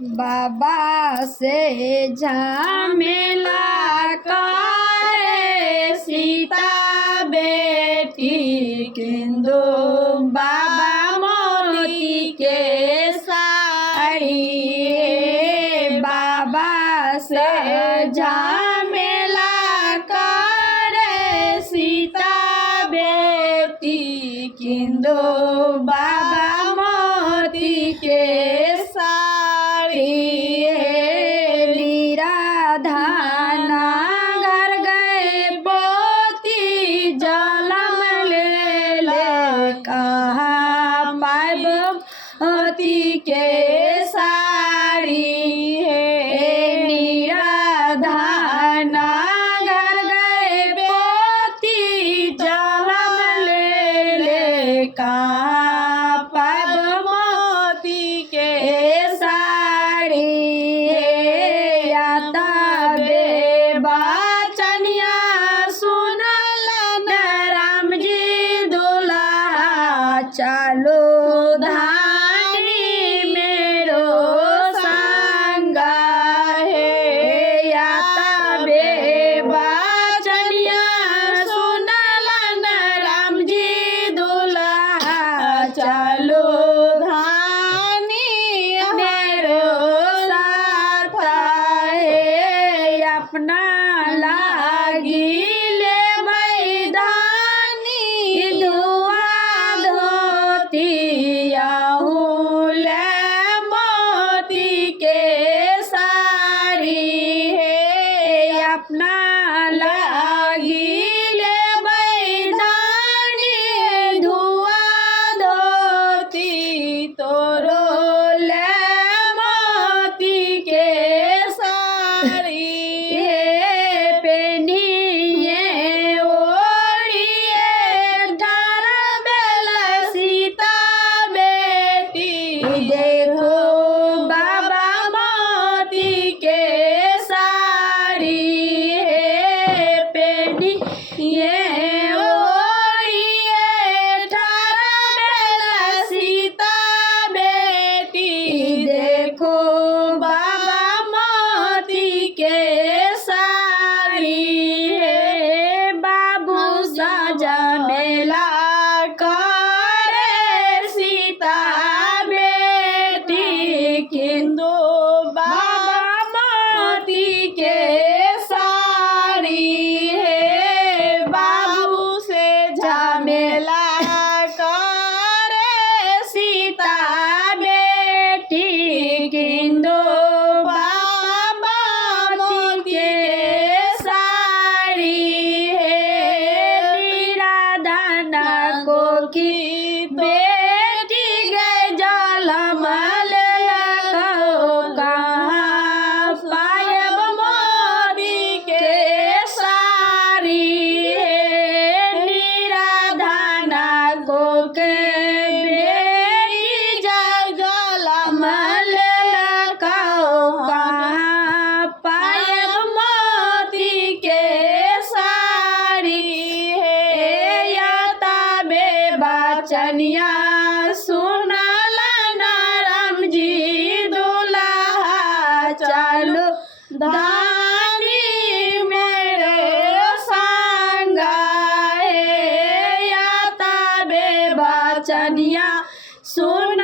बाबा से झमेला करे सीता बेटी किंदु बाबा मोती के साड़ी बाबा से झमेला करे सीता बेटी किंदु बाबा मोती के धाना घर गए पोती जलम ले ले कहा पाइब मोती के साड़ी है नीरा धाना घर गए पोती जलम ले ले कहा पाइब मोती के साड़ी बाचनिया सुनल राम जी दुल्हा चालो धानी मेरो संगा है याता बे बाचनिया सुनल राम जी दुल्हा चालो धानी मेरो साथ है अपना लागी ले मैदानी धुआ धोती आहूँ ले मोती के साड़ी है अपना लागी ले मैदानी धुआ धोती तोरो ले मोती के साड़ी देखो बाबा मोती के साड़ी है पेनी ये ओढ़िए ठारा बेला सीता बेटी देखो बाबा मोती के साड़ी है बाबू साजा मेला किंदु बाबा मोती के साड़ी है बाबू से झमेला करे सीता बेटी किंदु बाबा मोती के साड़ी है मीरा दाना को की बेटी गए जलम चनिया सुनल राम जी दुल्हा चालू धानी मेरे संगा है या तबे बचनिया सुन